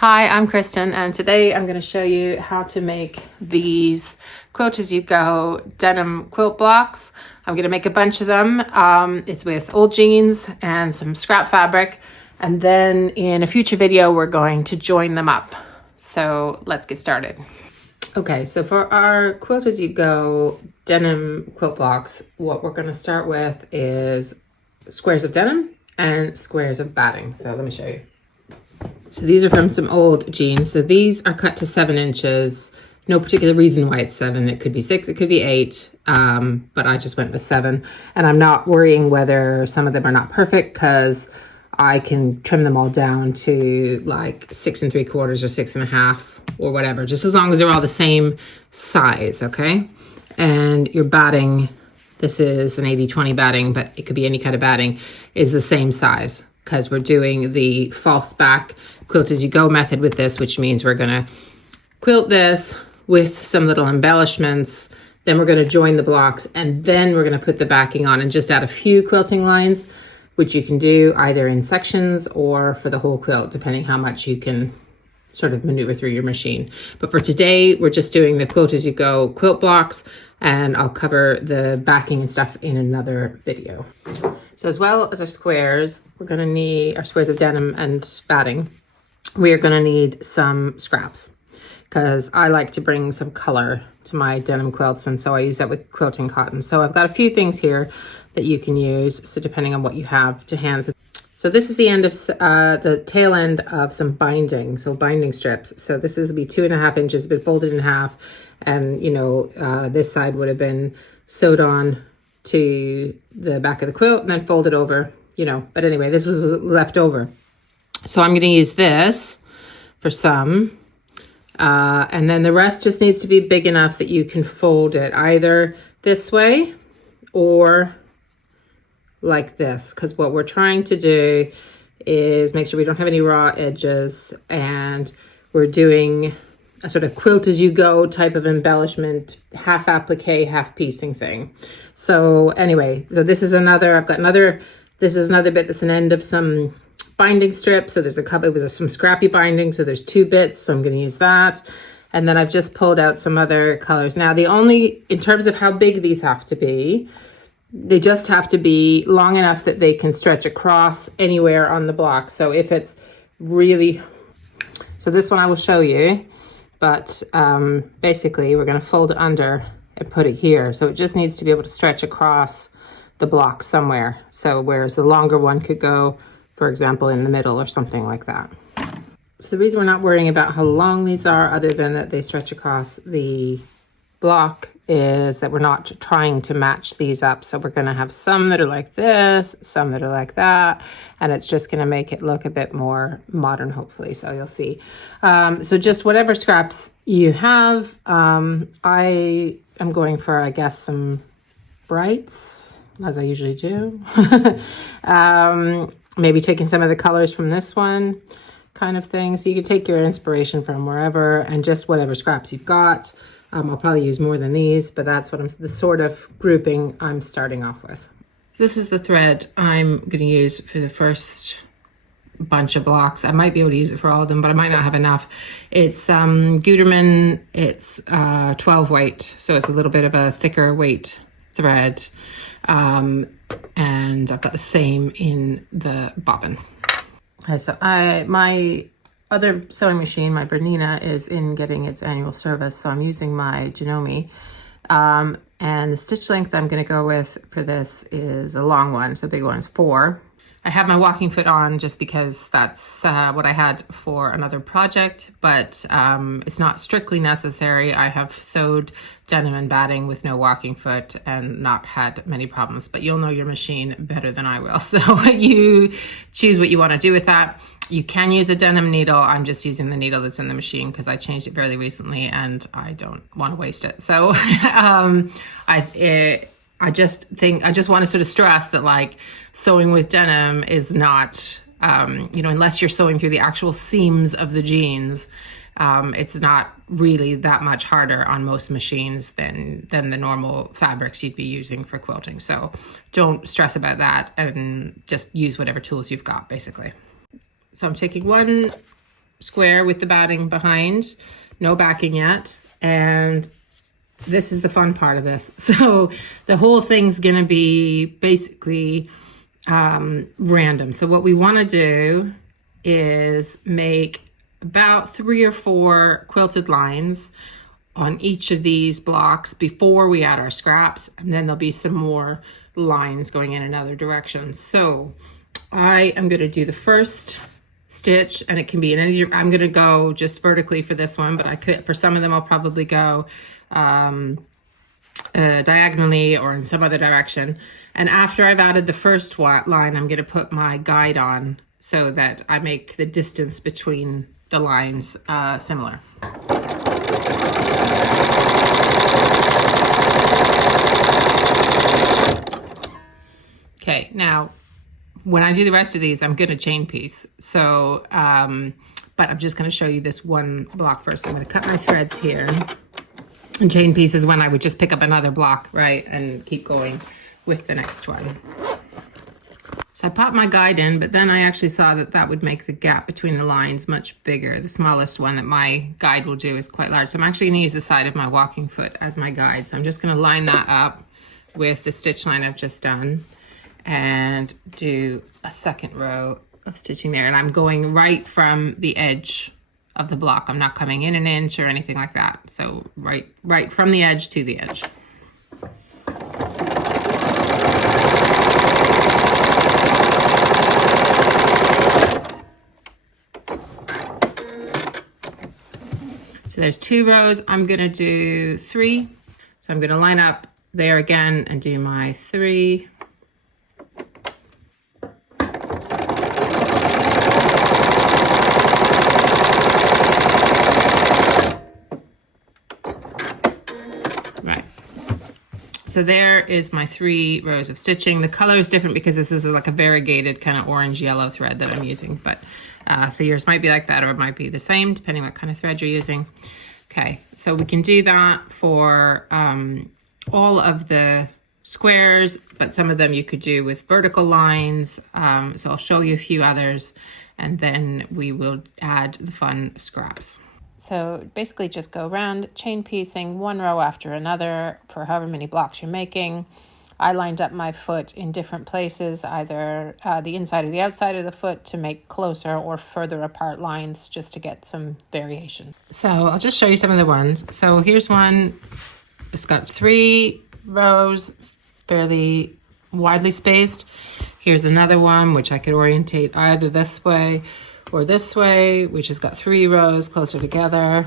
Hi, I'm Kristen, and today I'm going to show you how to make these quilt as you go denim quilt blocks. I'm going to make a bunch of them. It's with old jeans and some scrap fabric, and then in a future video we're going to join them up. So let's get started. Okay, so for our quilt as you go denim quilt blocks, what we're going to start with is squares of denim and squares of batting. So let me show you. So these are from some old jeans. So these are cut to 7 inches. No particular reason why it's 7. It could be 6, it could be 8, but I just went with 7. And I'm not worrying whether some of them are not perfect because I can trim them all down to like 6 3/4 or 6 1/2 or whatever, just as long as they're all the same size, okay? And your batting, this is an 80-20 batting, but it could be any kind of batting, is the same size because we're doing the false back quilt as you go method with this, which means we're going to quilt this with some little embellishments, then we're going to join the blocks, and then we're going to put the backing on and just add a few quilting lines, which you can do either in sections or for the whole quilt, depending how much you can sort of maneuver through your machine. But for today, we're just doing the quilt as you go quilt blocks, and I'll cover the backing and stuff in another video. So as well as our squares, we're going to need our squares of denim and batting. We are going to need some scraps because I like to bring some color to my denim quilts, and so I use that with quilting cotton. So I've got a few things here that you can use, so depending on what you have to hand. So this is the end of the tail end of some binding, so binding strips. So this is be 2.5 inches, been folded in half, and you know this side would have been sewed on to the back of the quilt and then folded over, you know. But anyway, this was left over. So I'm going to use this for some, and then the rest just needs to be big enough that you can fold it either this way or like this, because what we're trying to do is make sure we don't have any raw edges, and we're doing a sort of quilt as you go type of embellishment, half applique, half piecing thing. So anyway, so this is another, I've got another, this is another bit that's an end of some binding strips. So there's a couple, it was some scrappy binding, so there's 2 bits, so I'm going to use that. And then I've just pulled out some other colors. Now the only, in terms of how big these have to be, they just have to be long enough that they can stretch across anywhere on the block. So if it's really, so this one I will show you, but basically we're going to fold it under and put it here. So it just needs to be able to stretch across the block somewhere. So whereas the longer one could go, for example, in the middle or something like that. So the reason we're not worrying about how long these are, other than that they stretch across the block, is that we're not trying to match these up. So we're going to have some that are like this, some that are like that, and it's just going to make it look a bit more modern, hopefully. So you'll see. So just whatever scraps you have. I am going for, I guess, some brights, as I usually do. Maybe taking some of the colors from this one kind of thing. So you can take your inspiration from wherever and just whatever scraps you've got. I'll probably use more than these, but that's what the sort of grouping I'm starting off with. This is the thread I'm going to use for the first bunch of blocks. I might be able to use it for all of them, but I might not have enough. It's Gutermann, it's 12 weight, so it's a little bit of a thicker weight thread. And I've got the same in the bobbin. Okay, so my other sewing machine, my Bernina, is in getting its annual service, so I'm using my Janome. And the stitch length I'm going to go with for this is a long one, so big one is 4. I have my walking foot on just because that's what I had for another project, but it's not strictly necessary. I have sewed denim and batting with no walking foot and not had many problems, but you'll know your machine better than I will. So you choose what you want to do with that. You can use a denim needle. I'm just using the needle that's in the machine because I changed it fairly recently and I don't want to waste it. So I just want to sort of stress that like sewing with denim is not, you know, unless you're sewing through the actual seams of the jeans, it's not really that much harder on most machines than the normal fabrics you'd be using for quilting. So don't stress about that and just use whatever tools you've got basically. So I'm taking one square with the batting behind, no backing yet. And this is the fun part of this. So the whole thing's gonna be basically random. So what we wanna do is make about 3 or 4 quilted lines on each of these blocks before we add our scraps, and then there'll be some more lines going in another direction. So I am going to do the first stitch, and it can be in any, I'm going to go just vertically for this one, but I could, for some of them, I'll probably go diagonally or in some other direction. And after I've added the first line, I'm going to put my guide on so that I make the distance between the lines similar. Okay, now when I do the rest of these, I'm gonna chain piece. So, but I'm just gonna show you this one block first. I'm gonna cut my threads here. And chain piece is when I would just pick up another block, right, and keep going with the next one. So I popped my guide in, but then I actually saw that that would make the gap between the lines much bigger. The smallest one that my guide will do is quite large. So I'm actually gonna use the side of my walking foot as my guide. So I'm just gonna line that up with the stitch line I've just done and do a second row of stitching there. And I'm going right from the edge of the block. I'm not coming in an inch or anything like that. So right from the edge to the edge. So there's 2 rows. I'm gonna do 3. So I'm gonna line up there again and do my 3. Right. So there is my 3 rows of stitching. The color is different because this is like a variegated kind of orange yellow thread that I'm using, but so yours might be like that, or it might be the same depending what kind of thread you're using. Okay, so we can do that for all of the squares, but some of them you could do with vertical lines. So I'll show you a few others, and then we will add the fun scraps. So basically just go around chain piecing one row after another for however many blocks you're making. I lined up my foot in different places, either the inside or the outside of the foot, to make closer or further apart lines just to get some variation. So I'll just show you some of the ones. So here's one. It's got 3 rows, fairly widely spaced. Here's another one, which I could orientate either this way or this way, which has got 3 rows closer together.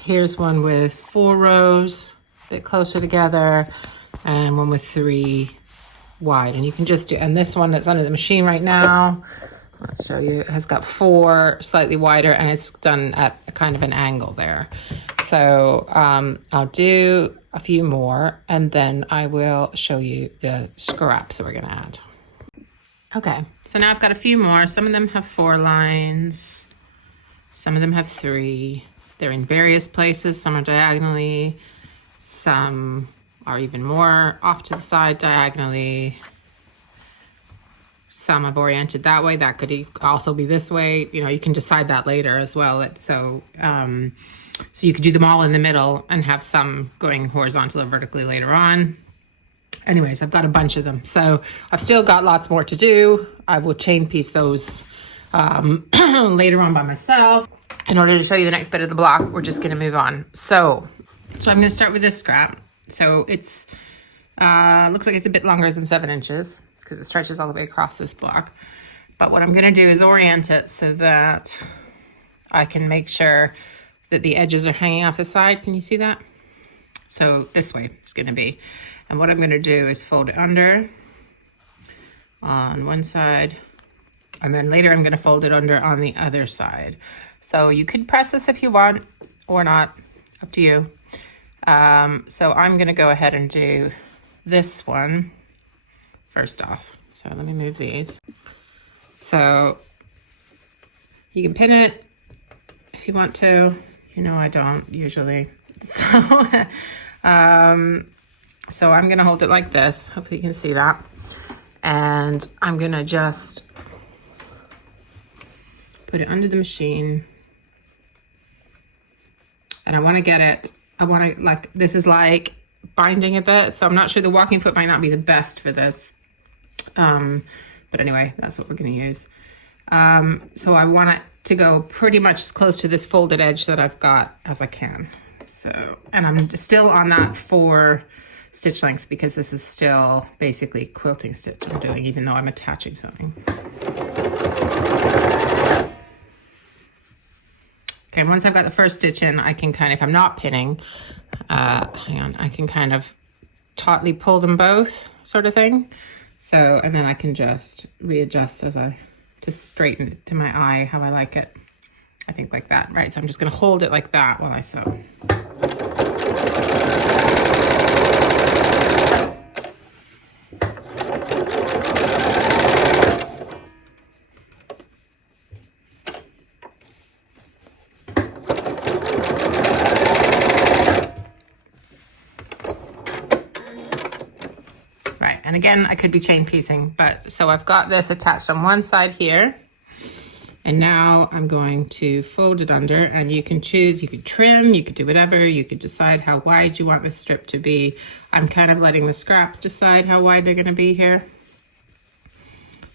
Here's one with 4 rows, a bit closer together, and one with 3 wide. And you can just do, and this one that's under the machine right now, I'll show you, it has got 4 slightly wider, and it's done at a kind of an angle there. So I'll do a few more, and then I will show you the scraps that we're gonna add. Okay, so now I've got a few more. Some of them have 4 lines, some of them have 3. They're in various places. Some are diagonally, some are even more off to the side diagonally. Some I've oriented that way. That could also be this way. You know, you can decide that later as well. So you could do them all in the middle and have some going horizontal or vertically later on. Anyways, I've got a bunch of them. So I've still got lots more to do. I will chain piece those later on by myself. In order to show you the next bit of the block, we're just gonna move on. So I'm gonna start with this scrap. So it's, looks like it's a bit longer than 7 inches because it stretches all the way across this block. But what I'm gonna do is orient it so that I can make sure that the edges are hanging off the side. Can you see that? So this way it's gonna be. And what I'm gonna do is fold it under on one side, and then later I'm gonna fold it under on the other side. So you could press this if you want or not, up to you. So I'm gonna go ahead and do this one first off. So let me move these. So you can pin it if you want to. You know, I don't usually. So, so I'm gonna hold it like this. Hopefully you can see that. And I'm gonna just put it under the machine and I want to get it, like, this is like binding a bit, so I'm not sure, the walking foot might not be the best for this. But anyway, that's what we're going to use. So I want it to go pretty much as close to this folded edge that I've got as I can. So, and I'm still on that 4 stitch length because this is still basically quilting stitch I'm doing, even though I'm attaching something. Okay, once I've got the first stitch in, I can kind of, if I'm not pinning, hang on, I can kind of tautly pull them both, sort of thing. So, and then I can just readjust as I, to straighten it to my eye, how I like it. I think like that, right? So I'm just gonna hold it like that while I sew. And again, I could be chain piecing, but so I've got this attached on one side here. And now I'm going to fold it under, and you can choose, you could trim, you could do whatever, you could decide how wide you want this strip to be. I'm kind of letting the scraps decide how wide they're gonna be here.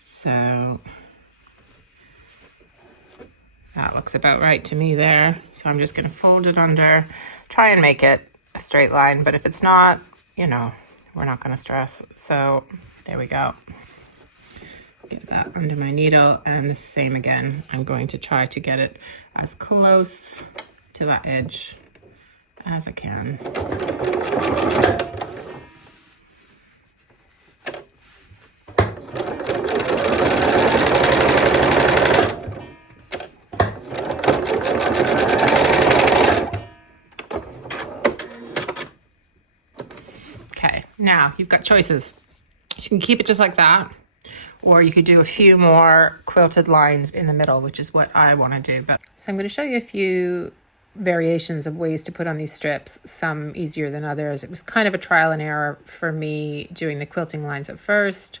So that looks about right to me there. So I'm just gonna fold it under, try and make it a straight line, but if it's not, you know, we're not going to stress. So there we go. Get that under my needle, and the same again. I'm going to try to get it as close to that edge as I can. Now you've got choices. You can keep it just like that, or you could do a few more quilted lines in the middle, which is what I want to do. But so I'm going to show you a few variations of ways to put on these strips, some easier than others. It was kind of a trial and error for me doing the quilting lines at first,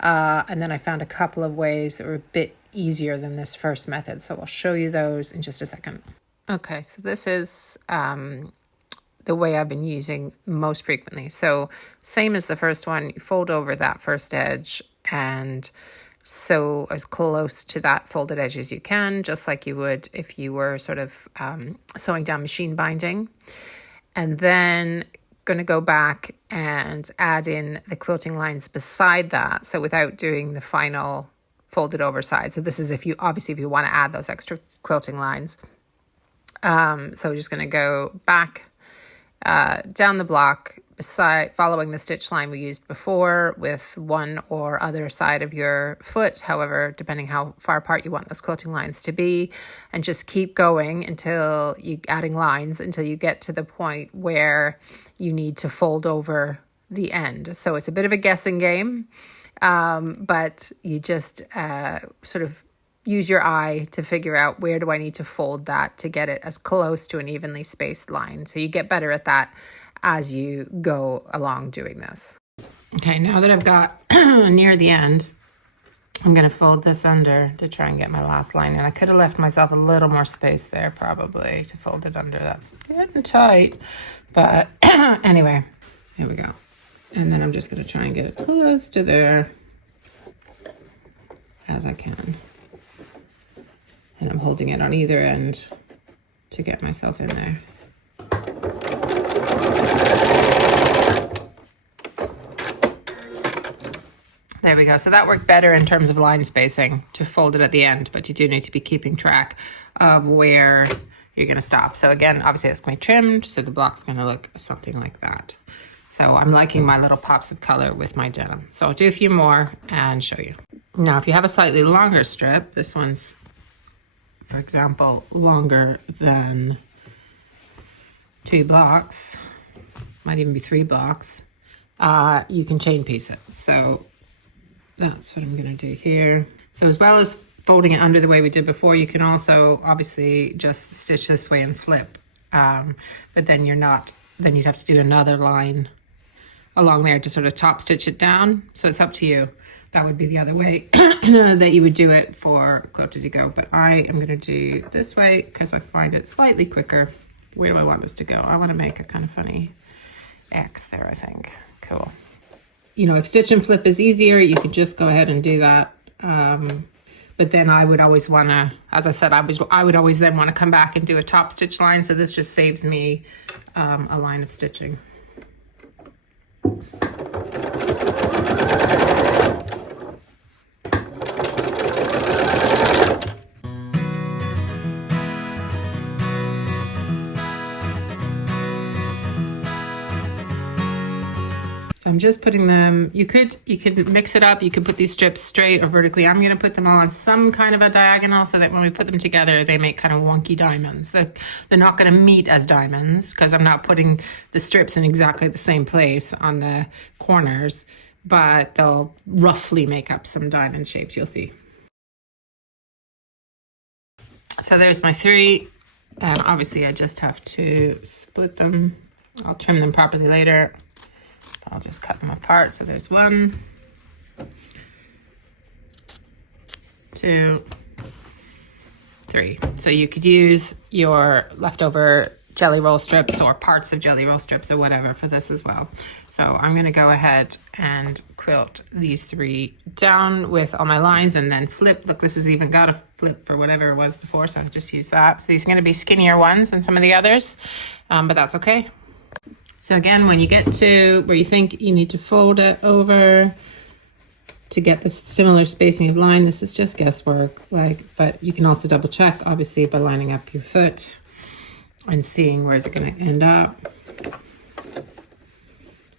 and then I found a couple of ways that were a bit easier than this first method. So I'll show you those in just a second. Okay, so this is the way I've been using most frequently. So same as the first one, you fold over that first edge and sew as close to that folded edge as you can, just like you would if you were sort of sewing down machine binding. And then going to go back and add in the quilting lines beside that. So without doing the final folded over side. So this is if you, obviously if you want to add those extra quilting lines. So we're just going to go back down the block beside, following the stitch line we used before with one or other side of your foot, however, depending how far apart you want those quilting lines to be, and just keep going until you adding lines until you get to the point where you need to fold over the end. So it's a bit of a guessing game, but you just sort of use your eye to figure out where do I need to fold that to get it as close to an evenly spaced line. So you get better at that as you go along doing this. Okay, now that I've got near the end, I'm going to fold this under to try and get my last line. And I could have left myself a little more space there probably to fold it under. That's getting tight. But anyway, here we go. And then I'm just going to try and get as close to there as I can. And I'm holding it on either end to get myself in there. There we go. So that worked better in terms of line spacing to fold it at the end, but you do need to be keeping track of where you're going to stop. So again, obviously it's going to be trimmed, so the block's going to look something like that. So I'm liking my little pops of color with my denim. So I'll do a few more and show you. Now, if you have a slightly longer strip, this one's, for example, longer than 2 blocks, might even be 3 blocks, you can chain piece it. So that's what I'm going to do here. So as well as folding it under the way we did before, you can also obviously just stitch this way and flip. But then you're not, then you'd have to do another line along there to sort of top stitch it down. So it's up to you. That would be the other way that you would do it for Quilt As You Go. But I am going to do this way because I find it slightly quicker where do I want this to go? I want to make a kind of funny X there, I think. Cool. You know, if stitch and flip is easier, you could just go ahead and do that. But then I would always want to, as I said, I would always then want to come back and do a top stitch line. So this just saves me a line of stitching. I'm just putting them, you could mix it up. You could put these strips straight or vertically. I'm going to put them all on some kind of a diagonal so that when we put them together, they make kind of wonky diamonds. They're not going to meet as diamonds because I'm not putting the strips in exactly the same place on the corners, but they'll roughly make up some diamond shapes, you'll see. So there's my 3, and obviously I just have to split them. I'll trim them properly later. I'll just cut them apart. So there's 1, 2, 3. So you could use your leftover jelly roll strips or parts of jelly roll strips or whatever for this as well. So I'm going to go ahead and quilt these 3 down with all my lines and then flip. Look, this has even got a flip for whatever it was before, so I'll just use that. So these are going to be skinnier ones than some of the others, but that's okay. So again, when you get to where you think you need to fold it over to get this similar spacing of line, this is just guesswork, but you can also double check, obviously, by lining up your foot and seeing where is it going to end up.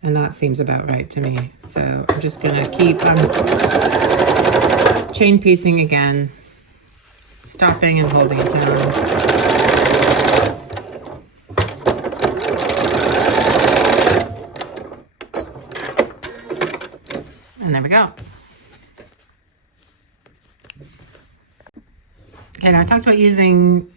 And that seems about right to me. So I'm just going to keep chain piecing again, stopping and holding it down. And there we go. Okay, now I talked about using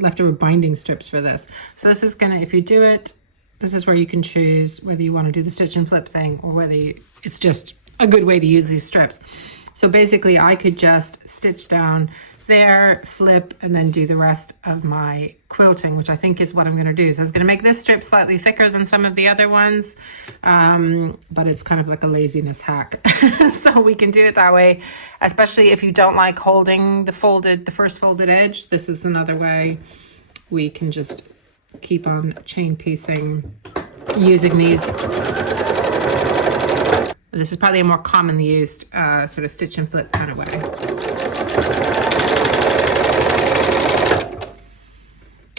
leftover binding strips for this. So this is gonna, if you do it, this is where you can choose whether you want to do the stitch and flip thing or whether it's just a good way to use these strips. So basically I could just stitch down there, flip, and then do the rest of my quilting, which I think is what I'm going to do. So I was going to make this strip slightly thicker than some of the other ones, but it's kind of like a laziness hack. So we can do it that way, especially if you don't like holding the first folded edge. This is another way we can just keep on chain piecing using these. This is probably a more commonly used sort of stitch and flip kind of way.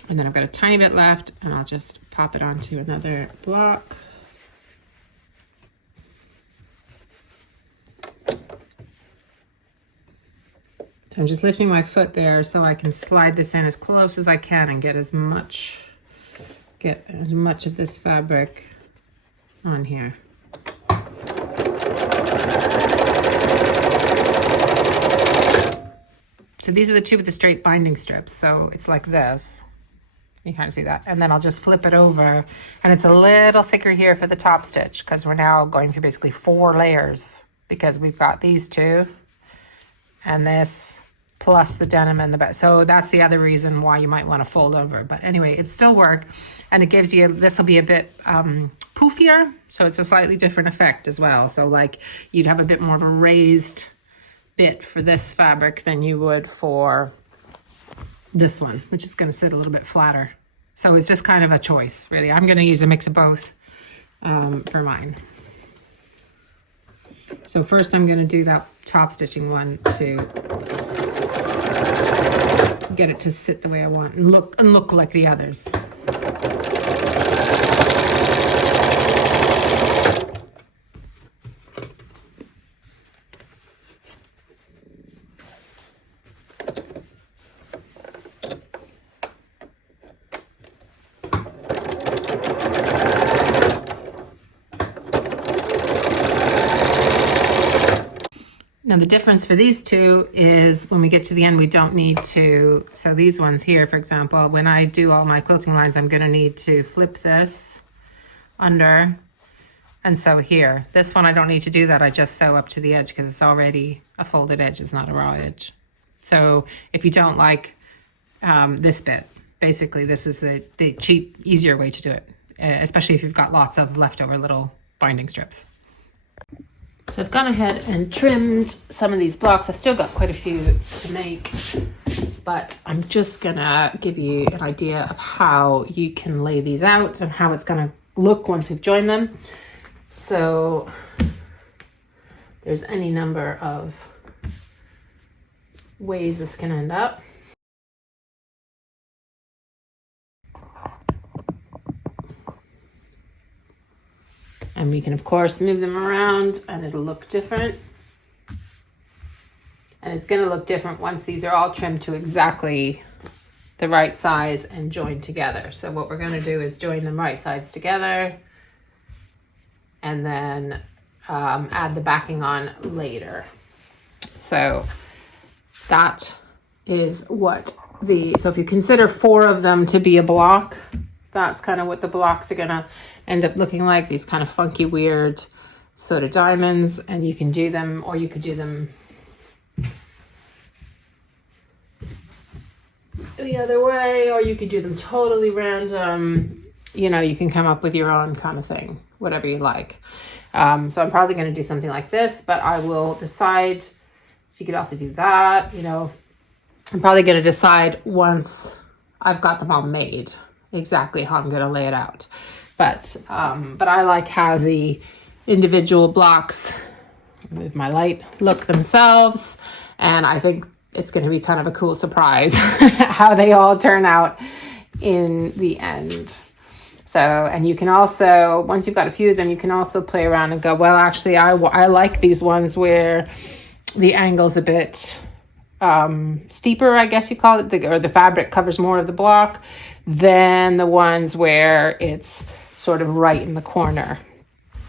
And then I've got a tiny bit left, and I'll just pop it onto another block. So I'm just lifting my foot there so I can slide this in as close as I can and get as much of this fabric on here. So these are the 2 with the straight binding strips. So it's like this. You kind of see that. And then I'll just flip it over. And it's a little thicker here for the top stitch because we're now going through basically 4 layers because we've got these 2 and this plus the denim and the back. So that's the other reason why you might want to fold over. But anyway, it still work. And it gives you, this will be a bit poofier. So it's a slightly different effect as well. So like you'd have a bit more of a raised bit for this fabric than you would for this one, which is going to sit a little bit flatter. So it's just kind of a choice, really. I'm going to use a mix of both for mine. So first I'm going to do that top stitching one to get it to sit the way I want and look like the others. Now the difference for these 2 is when we get to the end, we don't need to, so these ones here, for example, when I do all my quilting lines, I'm gonna need to flip this under. And so here, this one, I don't need to do that. I just sew up to the edge because it's already a folded edge, it's not a raw edge. So if you don't like this bit, basically this is the cheap, easier way to do it, especially if you've got lots of leftover little binding strips. So I've gone ahead and trimmed some of these blocks. I've still got quite a few to make, but I'm just gonna give you an idea of how you can lay these out and how it's gonna look once we've joined them. So there's any number of ways this can end up. And we can, of course, move them around and it'll look different. And it's going to look different once these are all trimmed to exactly the right size and joined together. So what we're going to do is join them right sides together and then add the backing on later. So that is what so if you consider 4 of them to be a block, that's kind of what the blocks are going to end up looking like, these kind of funky, weird sort of diamonds. And you can do them, or you could do them the other way, or you could do them totally random. You know, you can come up with your own kind of thing, whatever you like. So I'm probably going to do something like this, but I will decide. So you could also do that, you know. I'm probably going to decide once I've got them all made exactly how I'm going to lay it out. But I like how the individual blocks, move my light, look themselves. And I think it's going to be kind of a cool surprise how they all turn out in the end. So, and you can also, once you've got a few of them, you can also play around and go, well, actually, I like these ones where the angle's a bit steeper, I guess you call it, or the fabric covers more of the block than the ones where it's sort of right in the corner.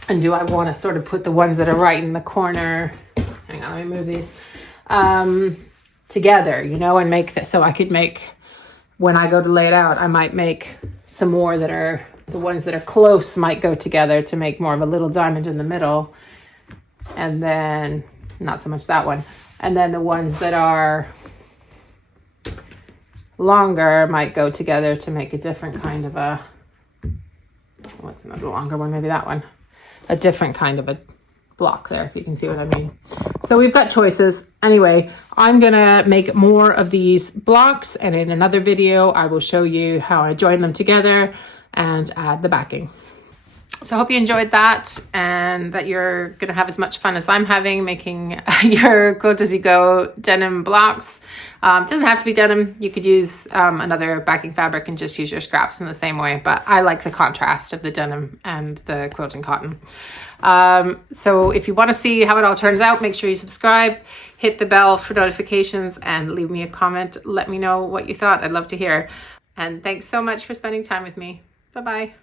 And do I want to sort of put the ones that are right in the corner, hang on, let me move these, together, you know, and make this, so I could make, when I go to lay it out, I might make some more that are, the ones that are close might go together to make more of a little diamond in the middle. And then, not so much that one. And then the ones that are longer might go together to make a different kind of a, what's another longer one? Maybe that one. A different kind of a block there, if you can see what I mean. So we've got choices. Anyway, I'm gonna make more of these blocks, and in another video, I will show you how I join them together and add the backing. So I hope you enjoyed that and that you're gonna have as much fun as I'm having making your Quilt As You Go denim blocks. It doesn't have to be denim. You could use another backing fabric and just use your scraps in the same way, but I like the contrast of the denim and the quilting cotton. So if you want to see how it all turns out, make sure you subscribe, hit the bell for notifications, and leave me a comment. Let me know what you thought. I'd love to hear. And thanks so much for spending time with me. Bye-bye.